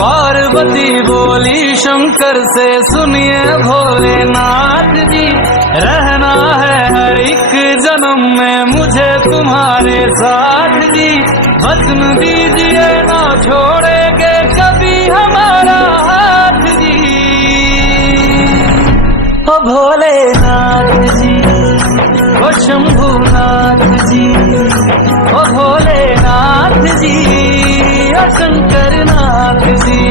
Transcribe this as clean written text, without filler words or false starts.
पार्वती बोली शंकर से, सुनिए भोलेनाथ जी, रहना है हर एक जन्म में मुझे तुम्हारे साथ जी। वचन दीजिए ना छोड़ेंगे कभी हमारा हाथ जी। ओ भोलेनाथ जी, ओ शंभुनाथ जी, ओ भोलेनाथ जी, ओ शंकर नाथ जी।